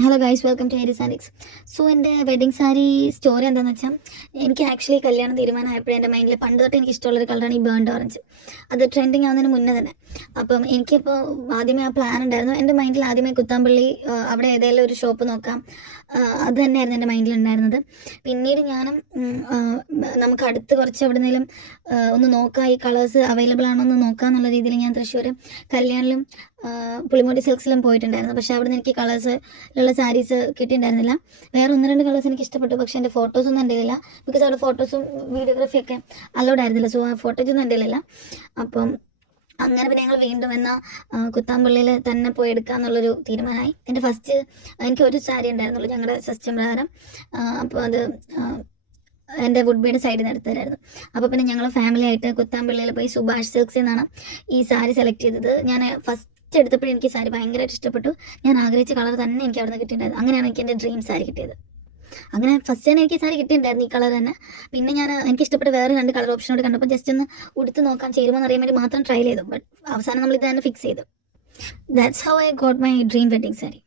Hello guys, welcome to Heri sarees. So എൻ്റെ wedding sari story എന്താണെന്ന് വെച്ചാൽ, എനിക്ക് ആക്ച്വലി കല്യാണം തീരുമാനമായപ്പോഴും എൻ്റെ മൈൻഡിൽ പണ്ട് തൊട്ട് എനിക്ക് ഇഷ്ടമുള്ളൊരു കളറാണ് ഈ ബേൺഡ് ഓറഞ്ച്. അത് ട്രെൻഡിങ് ആവുന്നതിന് മുന്നേ തന്നെ. അപ്പം എനിക്കിപ്പോൾ ആദ്യമേ ആ പ്ലാൻ ഉണ്ടായിരുന്നു. എൻ്റെ മൈൻഡിൽ ആദ്യമേ കുത്താമ്പള്ളി, അവിടെ ഏതെങ്കിലും ഒരു ഷോപ്പ് നോക്കാം, അത് തന്നെയായിരുന്നു എൻ്റെ മൈൻഡിൽ ഉണ്ടായിരുന്നത്. പിന്നീട് ഞാനും നമുക്ക് അടുത്ത് കുറച്ച് എവിടെയെങ്കിലും ഒന്ന് നോക്കാം, ഈ കളേഴ്സ് അവൈലബിൾ ആണോ എന്ന് നോക്കാം എന്നുള്ള രീതിയിൽ ഞാൻ തൃശ്ശൂർ കല്യാണിലും പുളിമൂടി സിൽക്സിലും പോയിട്ടുണ്ടായിരുന്നു. പക്ഷേ അവിടെ നിന്ന് എനിക്ക് കളേഴ്സിലുള്ള സാരീസ് കിട്ടിയിട്ടുണ്ടായിരുന്നില്ല. വേറെ ഒന്ന് രണ്ട് കളേഴ്സ് എനിക്ക് ഇഷ്ടപ്പെട്ടു, പക്ഷേ എൻ്റെ ഫോട്ടോസൊന്നും എൻ്റെ കയ്യിലില്ല. ബിക്കോസ് അവിടെ ഫോട്ടോസും വീഡിയോഗ്രാഫിയൊക്കെ അലൗഡ് ആയിരുന്നില്ല. സോ ആ ഫോട്ടോസൊന്നും എൻ്റെ കയ്യിലില്ല. അപ്പം അങ്ങനെ പിന്നെ ഞങ്ങൾ വീണ്ടും എന്നാൽ കുത്താമ്പള്ളിയിൽ തന്നെ പോയി എടുക്കുക എന്നുള്ളൊരു തീരുമാനമായി. എൻ്റെ ഫസ്റ്റ് എനിക്ക് ഒരു സാരി ഉണ്ടായിരുന്നുള്ളൂ ഞങ്ങളുടെ സിസ്റ്റം പ്രകാരം. അപ്പോൾ അത് എൻ്റെ വുഡ്ബിയുടെ സൈഡിൽ നിന്ന് എടുത്തതായിരുന്നു. അപ്പോൾ പിന്നെ ഞങ്ങൾ ഫാമിലി ആയിട്ട് കുത്താമ്പള്ളിയിൽ പോയി സുഭാഷ് സിൽക്സിൽ നിന്നാണ് ഈ സാരി സെലക്ട് ചെയ്തത്. ഞാൻ ഫസ്റ്റ് എടുത്തപ്പോഴും എനിക്ക് സാരി ഭയങ്കരമായിട്ട് ഇഷ്ടപ്പെട്ടു. ഞാൻ ആഗ്രഹിച്ച കളർ തന്നെ എനിക്ക് അവിടെ നിന്ന് കിട്ടിയിട്ടുണ്ടായിരുന്നു. അങ്ങനെയാണ് എനിക്ക് എൻ്റെ ഡ്രീം സാരി കിട്ടിയത്. അങ്ങനെ ഫസ്റ്റ് തന്നെ എനിക്ക് സാരി കിട്ടിയിട്ടുണ്ടായിരുന്നു ഈ കളർ തന്നെ. പിന്നെ എനിക്ക് ഇഷ്ടപ്പെട്ട വേറെ രണ്ട് കളർ ഓപ്ഷനോട് കണ്ടപ്പോൾ ജസ്റ്റ് ഒന്ന് ഉടുത്ത് നോക്കാൻ, ചേരുമോ എന്ന് അറിയാൻ വേണ്ടി മാത്രം ട്രൈ ചെയ്തു. ബട്ട് അവസാനം നമ്മൾ ഇത് തന്നെ ഫിക്സ് ചെയ്തു. That's how I got my dream wedding sari.